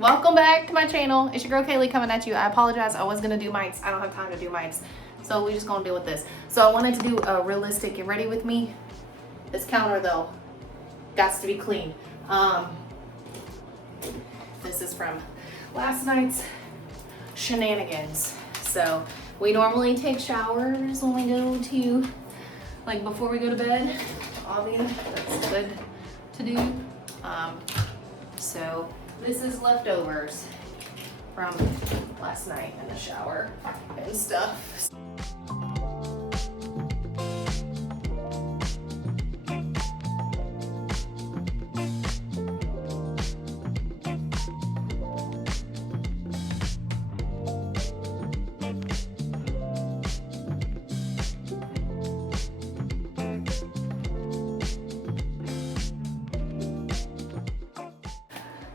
welcome back to my channel. It's your girl Kaylee coming at you. I apologize, I was gonna do mics. I don't have time to do mics, so we're just gonna deal with this. So I wanted to do a realistic, get ready with me. This counter though, got to be clean. This is from last night's shenanigans. So we normally take showers when we go to, like before we go to bed. Obviously, that's good to do. So this is leftovers from last night in the shower and stuff.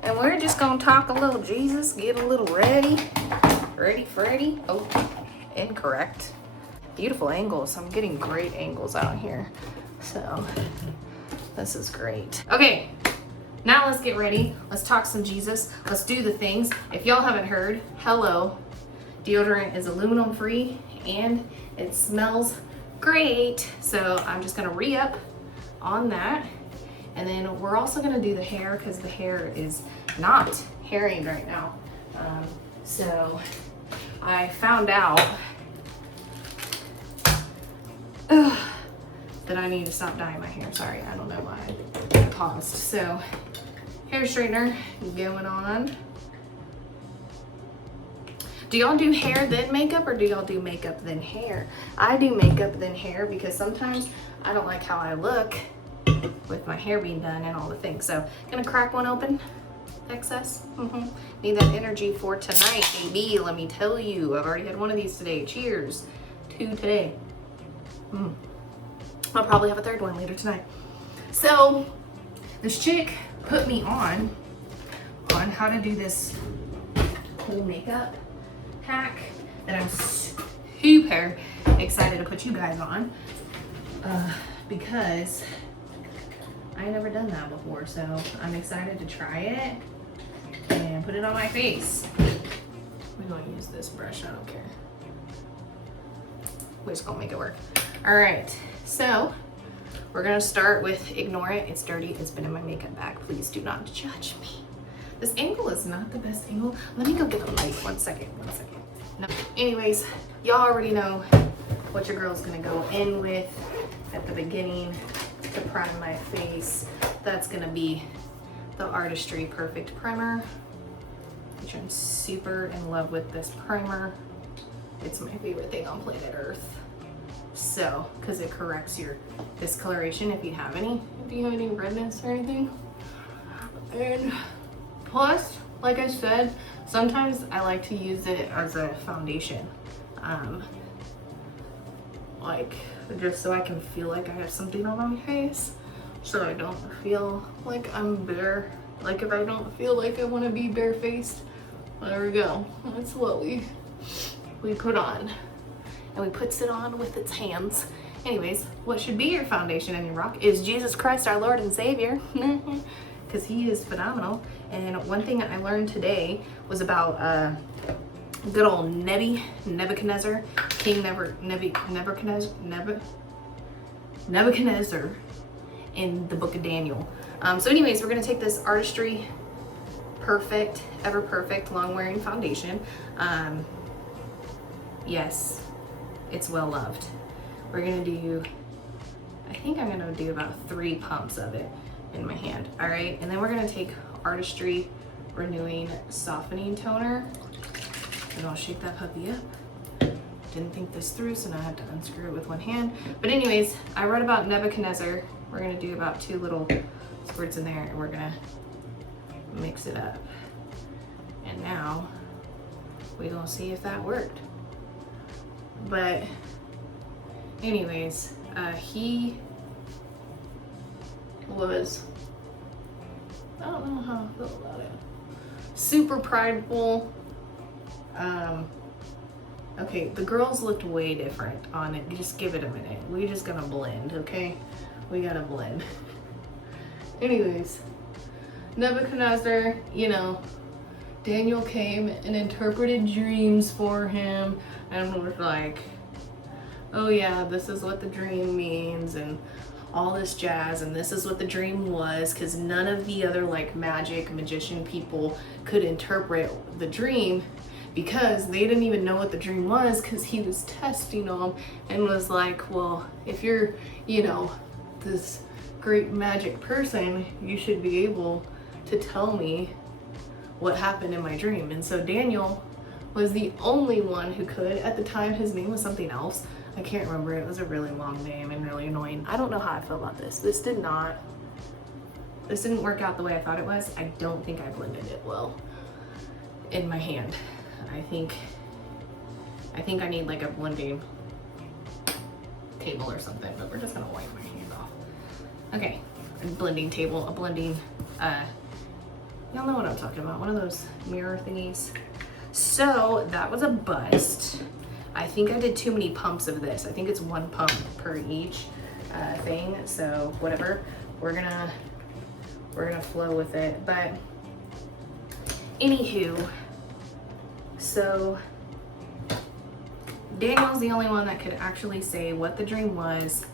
And we're just gonna talk a little Jesus, get a little ready. Ready, Freddy? Oh, incorrect. Beautiful angles. I'm getting great angles out here. So this is great. Okay, now let's get ready. Let's talk some Jesus. Let's do the things. If y'all haven't heard, hello, deodorant is aluminum free and it smells great. So I'm just gonna re-up on that. And then we're also gonna do the hair because the hair is not hairing right now. So I found out that I need to stop dyeing my hair. Sorry, I don't know why I paused. So hair straightener going on. Do y'all do hair then makeup or do y'all do makeup then hair? I do makeup then hair because sometimes I don't like how I look with my hair being done and all the things. So gonna crack one open. Excess. Need that energy for tonight, baby. Let me tell you, I've already had one of these today. Cheers to today. I'll probably have a third one later tonight. So this chick put me on how to do this whole makeup hack that I'm super excited to put you guys on because I never done that before, so I'm excited to try it and put it on my face. We're gonna use this brush, I don't care. We're just gonna make it work. All right, so we're gonna start with ignore it. It's dirty, it's been in my makeup bag. Please do not judge me. This angle is not the best angle. Let me go get the light, one second. No. Anyways, y'all already know what your girl's gonna go in with at the beginning to prime my face. That's gonna be the Artistry Perfect Primer, which I'm super in love with this primer. It's my favorite thing on planet Earth. So, because it corrects your discoloration if you have any redness or anything. And plus, like I said, sometimes I like to use it as a foundation. Like, just so I can feel like I have something on my face, so I don't feel like I'm bare. Like if I don't feel like I want to be barefaced, there we go. That's what we put on, and we puts it on with its hands. Anyways, what should be your foundation and your rock is Jesus Christ, our Lord and Savior, because He is phenomenal. And one thing I learned today was about good old Nebuchadnezzar, King Nebuchadnezzar in the book of Daniel. So anyways, we're gonna take this Artistry Perfect, Ever Perfect long wearing foundation. Yes, it's well loved. We're gonna do, I think I'm gonna do about 3 pumps of it in my hand. All right, and then we're gonna take Artistry Renewing Softening Toner. And I'll shake that puppy up. Didn't think this through, so now I have to unscrew it with one hand. But anyways, I wrote about Nebuchadnezzar. We're gonna do about 2 little squirts in there and we're gonna mix it up. And now we're gonna see if that worked. But anyways, he was, I don't know how I feel about it. Super prideful. Okay, the girls looked way different on it. Just give it a minute. We're just gonna blend, okay? We gotta blend. Anyways, Nebuchadnezzar, you know, Daniel came and interpreted dreams for him and was like, oh yeah, this is what the dream means and all this jazz, and this is what the dream was, because none of the other like magician people could interpret the dream because they didn't even know what the dream was, because he was testing them and was like, well, if you're, you know, this great magic person, you should be able to tell me what happened in my dream. And so Daniel was the only one who could. At the time, his name was something else. I can't remember. It was a really long name and really annoying. I don't know how I feel about this. This didn't work out the way I thought it was. I don't think I blended it well in my hand. I think I need like a blending table or something, but we're just gonna wipe my hand off. Okay, a blending table, a blending, y'all know what I'm talking about, one of those mirror thingies. So that was a bust. I think I did too many pumps of this. I think it's 1 pump per each thing, so whatever. We're gonna flow with it, but anywho, so Daniel's the only one that could actually say what the dream was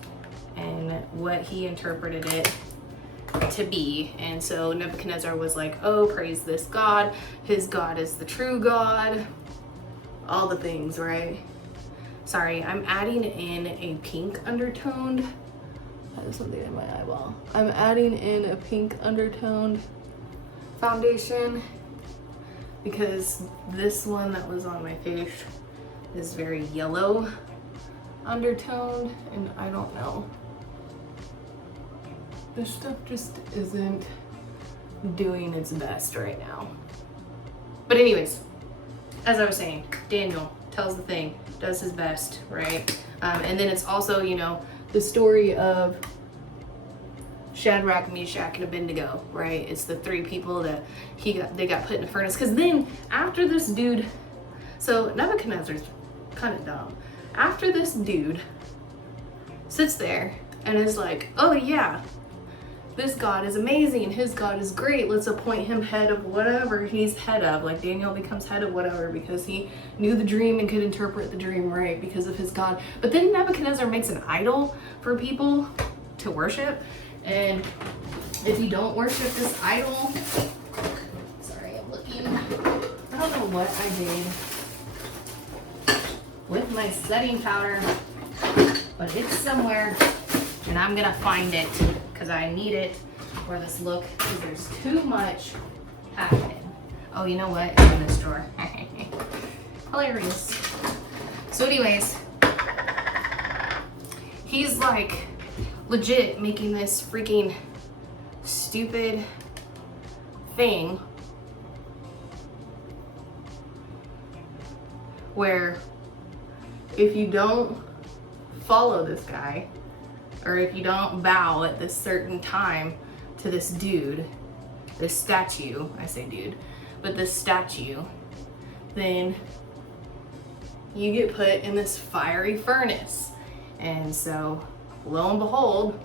and what he interpreted it to be. And so Nebuchadnezzar was like, oh, praise this God. His God is the true God. All the things, right? Sorry, I'm adding in a pink undertoned. I have something in my eyeball. I'm adding in a pink undertoned foundation because this one that was on my face is very yellow undertoned, and I don't know. This stuff just isn't doing its best right now. But anyways, as I was saying, Daniel tells the thing, does his best, right? And then it's also, you know, the story of Shadrach, Meshach, and Abednego, right? It's the 3 people that they got put in a furnace. Because then after this dude, so Nebuchadnezzar's kind of dumb. After this dude sits there and is like, oh yeah, this God is amazing, his God is great, let's appoint him head of whatever he's head of. Like Daniel becomes head of whatever because he knew the dream and could interpret the dream right because of his God. But then Nebuchadnezzar makes an idol for people to worship, and if you don't worship this idol, sorry, I'm looking, I don't know what I did with my setting powder, but it's somewhere and I'm gonna find it because I need it for this look, because there's too much happening. Oh, you know what? It's in this drawer. Hilarious. So anyways, he's like legit making this freaking stupid thing where if you don't follow this guy, or if you don't bow at this certain time to this dude, this statue, I say dude, but this statue, then you get put in this fiery furnace. And so, lo and behold,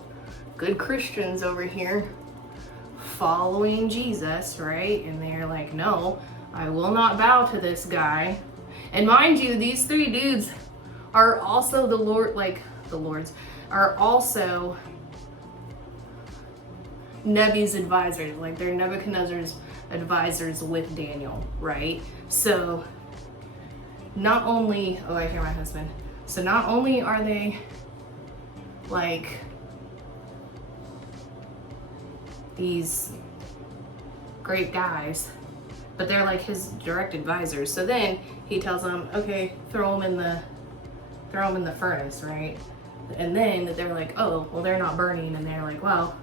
good Christians over here following Jesus, right? And they're like, no, I will not bow to this guy. And mind you, these 3 dudes are also the Lord's, are also Nebbie's advisors, like they're Nebuchadnezzar's advisors with Daniel, right? So not only, oh, I hear my husband. So not only are they like these great guys, but they're like his direct advisors. So then he tells them, okay, throw them in the furnace, right? And then they were like, oh, well, they're not burning. And they're like, well,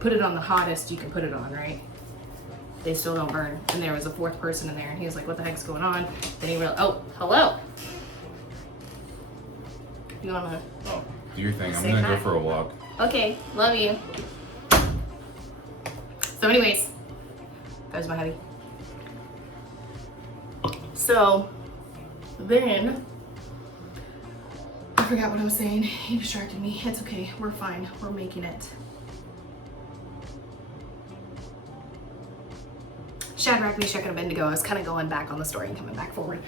put it on the hottest you can put it on, right? They still don't burn. And there was a 4th person in there, and he was like, what the heck's going on? Then he realized, oh, hello. You wanna? Oh, do your thing. I'm gonna go for a walk. Okay, love you. So anyways, there's my hubby. So then, I forgot what I was saying. He distracted me. It's okay. We're fine. We're making it. Shadrach, Meshach, and Abednego. I was kind of going back on the story and coming back forward.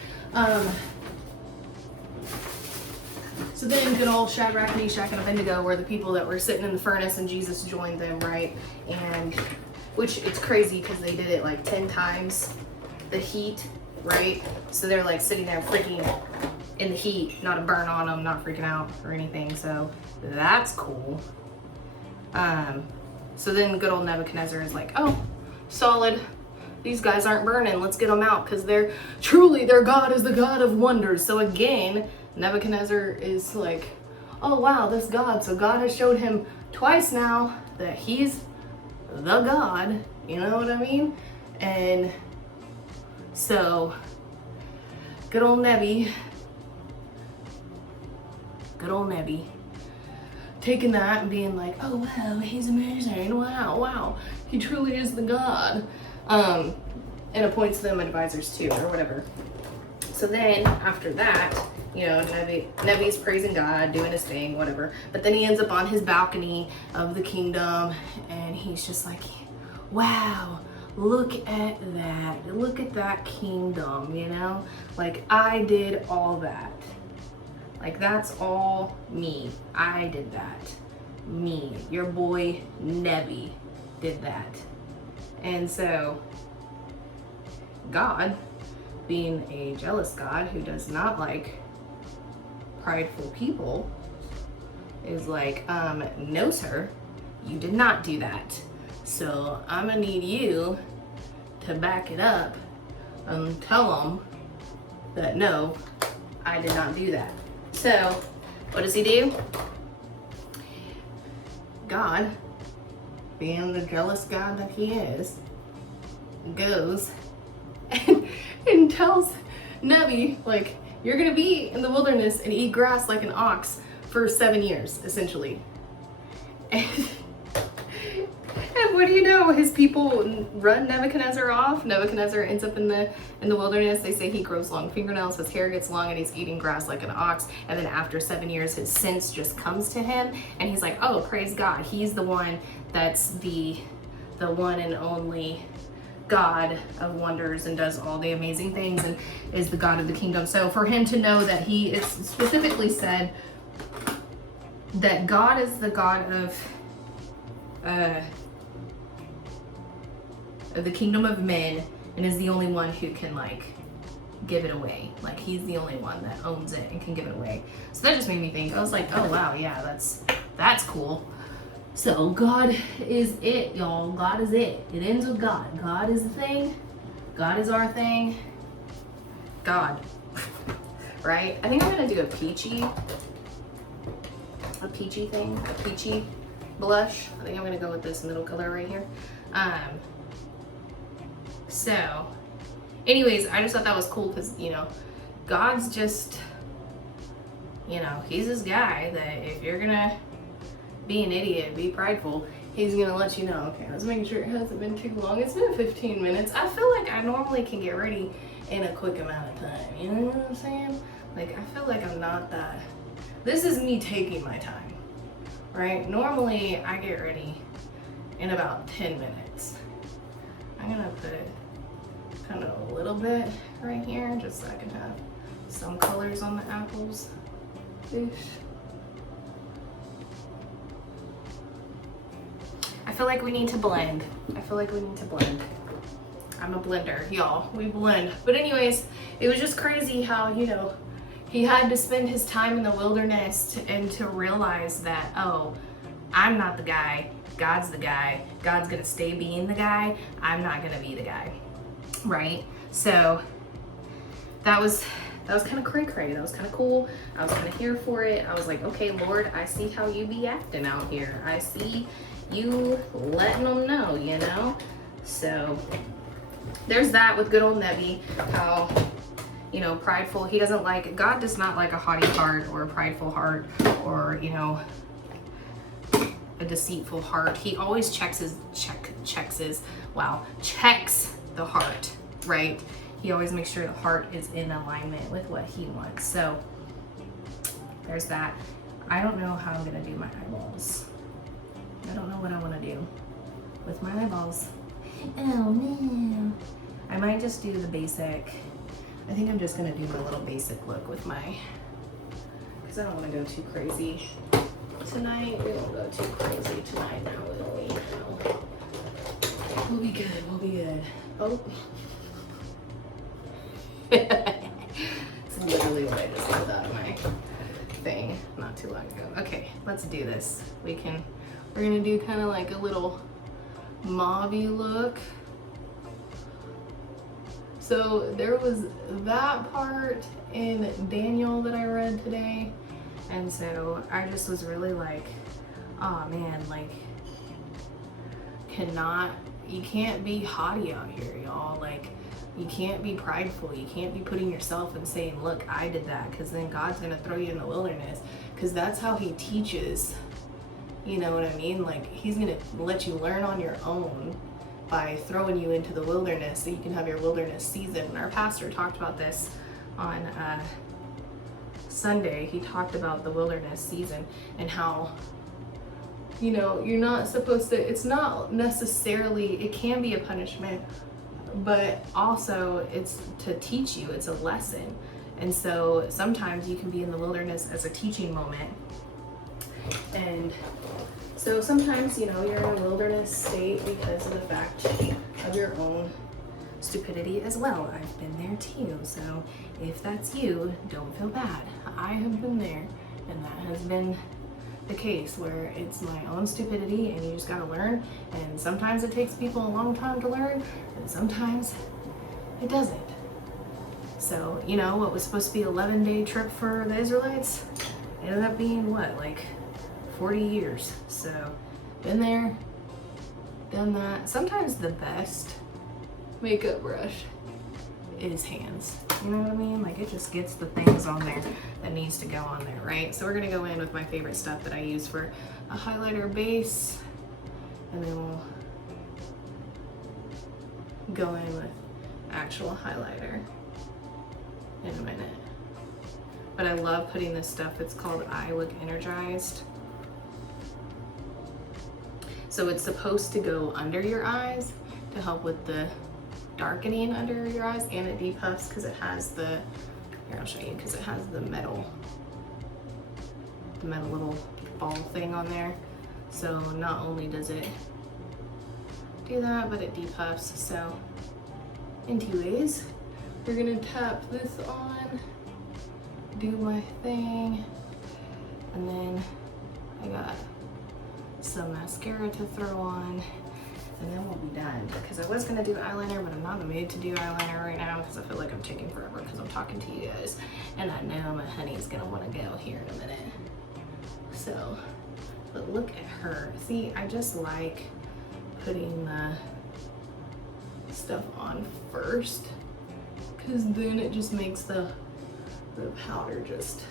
So then good old Shadrach, Meshach, and Abednego were the people that were sitting in the furnace, and Jesus joined them, right? And which it's crazy because they did it like 10 times the heat, right? So they're like sitting there freaking in the heat, not a burn on them, not freaking out or anything. So that's cool. So then good old Nebuchadnezzar is like, oh, solid. These guys aren't burning. Let's get them out because they're truly their God is the God of wonders. So again, Nebuchadnezzar is like, oh wow, this God. So God has showed him twice now that he's the God. You know what I mean? And so good old Nebbie, taking that and being like, oh wow, he's amazing. Wow, he truly is the God. And appoints them advisors too, or whatever. So then after that, you know, Nebbie's praising God, doing his thing, whatever. But then he ends up on his balcony of the kingdom, and he's just like, wow, look at that kingdom, you know? Like, I did all that. Like, that's all me. I did that. Me, your boy Nebbie did that. And so God, being a jealous God who does not like prideful people, is like, no sir, you did not do that. So I'm gonna need you to back it up and tell them that no, I did not do that. So what does he do? God, being the jealous God that he is, goes and tells Nebbie, like, you're gonna be in the wilderness and eat grass like an ox for 7 years, essentially. And what do you know? His people run Nebuchadnezzar off. Nebuchadnezzar ends up in the wilderness. They say he grows long fingernails, his hair gets long, and he's eating grass like an ox. And then after 7 years, his sense just comes to him, and he's like, oh, praise God. He's the one that's the one and only God of wonders and does all the amazing things and is the God of the kingdom. So for him to know that he is specifically said that God is the God of the kingdom of men and is the only one who can like give it away. Like he's the only one that owns it and can give it away. So that just made me think. I was like, oh wow, yeah, that's cool. So God is it, y'all. God is it. It ends with God. God is the thing. God is our thing. God. Right? I think I'm gonna do a peachy thing, a peachy blush. I think I'm gonna go with this middle color right here. So anyways, I just thought that was cool because, you know, God's just, you know, he's this guy that if you're gonna be an idiot, be prideful, he's gonna let you know, okay, let's make sure it hasn't been too long. It's been 15 minutes. I feel like I normally can get ready in a quick amount of time. You know what I'm saying? Like, I feel like I'm not that. This is me taking my time, right? Normally, I get ready in about 10 minutes. I'm gonna put kind of a little bit right here, just so I can have some colors on the apples. Oosh. I feel like we need to blend. I'm a blender, y'all. We blend. But anyways, it was just crazy how, you know, he had to spend his time in the wilderness and to realize that, oh, I'm not the guy. God's the guy. God's gonna stay being the guy. I'm not gonna be the guy, right? So that was kind of cray-cray. That was kind of cool. I was kind of here for it. I was like, okay, Lord, I see how you be acting out here. I see you letting them know, you know? So there's that with good old Nebbie, how, you know, prideful. He doesn't like, God does not like a haughty heart or a prideful heart or, you know, a deceitful heart. He always checks the heart, right? He always makes sure the heart is in alignment with what he wants. So there's that. I don't know how I'm gonna do my eyeballs. I don't know what I want to do with my eyeballs. Oh no. just do the basic. I think I'm just gonna do my little basic look with my, because I don't want to go too crazy tonight. We won't go too crazy tonight now, will we? No. We'll be good, we'll be good. Oh. It's literally what I just pulled out of my thing not too long ago. Okay, let's do this. We're gonna do kind of like a little mauve-y look. So there was that part in Daniel that I read today, and so I just was really like, oh man, like, you can't be haughty out here, y'all. Like, you can't be prideful. You can't be putting yourself and saying, look, I did that, because then God's gonna throw you in the wilderness, because that's how he teaches. You know what I mean? Like, he's gonna let you learn on your own by throwing you into the wilderness so you can have your wilderness season. And our pastor talked about this on Sunday. He talked about the wilderness season and how, you know, you're not supposed to, it's not necessarily, it can be a punishment, but also it's to teach you, it's a lesson. And so sometimes you can be in the wilderness as a teaching moment. And so sometimes, you know, you're in a wilderness state because of the fact of your own stupidity as well. I've been there too. So if that's you, don't feel bad. I have been there, and that has been the case where it's my own stupidity and you just gotta learn. And sometimes it takes people a long time to learn, and sometimes it doesn't. So, you know, what was supposed to be an 11-day trip for the Israelites ended up being what, like 40 years. So, been there, done that. Sometimes the best makeup brush is hands. You know what I mean? Like, it just gets the things on there that needs to go on there, right? So we're gonna go in with my favorite stuff that I use for a highlighter base, and then we'll go in with actual highlighter in a minute. But I love putting this stuff. It's called I Look Energized. So it's supposed to go under your eyes to help with the darkening under your eyes, and it depuffs because it has the, here I'll show you, because it has the metal little ball thing on there. So not only does it do that, but it depuffs. So in 2 ways, we're gonna tap this on, do my thing, and then I got some mascara to throw on, and then we'll be done. Because I was gonna do eyeliner, but I'm not in the mood to do eyeliner right now because I feel like I'm taking forever because I'm talking to you guys, and I know my honey's gonna want to go here in a minute. So, but look at her. See, I just like putting the stuff on first, because then it just makes the powder just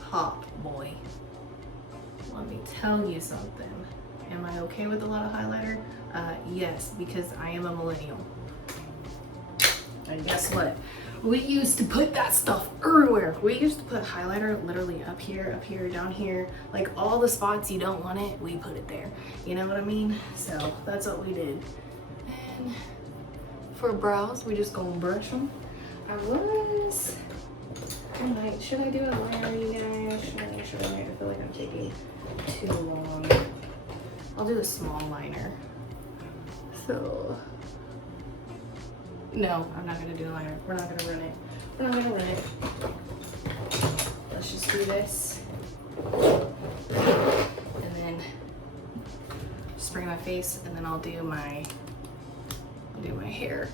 pop, boy. Let me tell you something. Am I okay with a lot of highlighter? Yes, because I am a millennial. And guess what? We used to put that stuff everywhere. We used to put highlighter literally up here, down here. Like all the spots you don't want it, we put it there. You know what I mean? So that's what we did. And for brows, we just gonna brush them. Should I do a liner, you guys? Should I? I feel like I'm taking too long. I'll do a small liner. So, no, I'm not gonna do a liner. We're not gonna run it. We're not gonna run it. Let's just do this. And then spray my face, and then I'll do my hair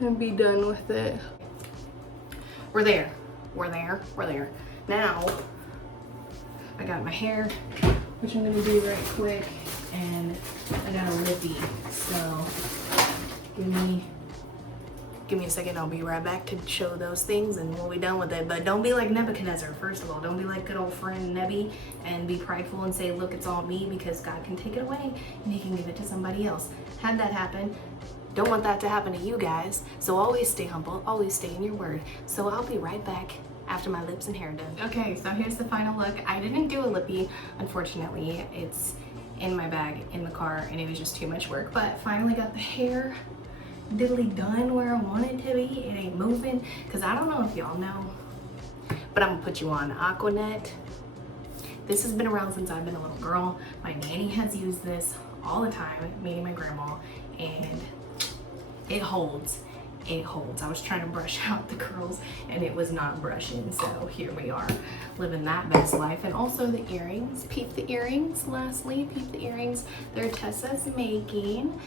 and be done with it. We're there. Now, I got my hair, which I'm gonna do right quick, and I got a lippy, so give me a second. I'll be right back to show those things, and we'll be done with it. But don't be like Nebuchadnezzar, first of all. Don't be like good old friend Nebbie and be prideful and say, look, it's all me, because God can take it away and he can give it to somebody else. Had that happen. Don't want that to happen to you guys. So always stay humble, always stay in your word. So I'll be right back after my lips and hair done. Okay, so here's the final look. I didn't do a lippy, unfortunately. It's in my bag in the car and it was just too much work, but finally got the hair diddly done where I want it to be. It ain't moving. Cause I don't know if y'all know, but I'm gonna put you on Aquanet. This has been around since I've been a little girl. My nanny has used this all the time, meaning my grandma, and it holds. It holds. I was trying to brush out the curls and it was not brushing, so here we are living that best life. And also the earrings, peep the earrings. Lastly, peep the earrings. They're Tessa's making.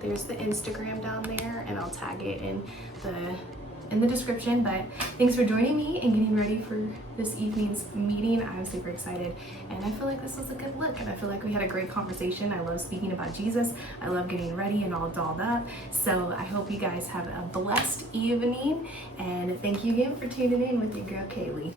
There's the Instagram down there, and I'll tag it in the description. But thanks for joining me and getting ready for this evening's meeting. I'm super excited, and I feel like this was a good look, and I feel like we had a great conversation. I love speaking about Jesus. I love getting ready and all dolled up. So I hope you guys have a blessed evening, and thank you again for tuning in with your girl Kaylee.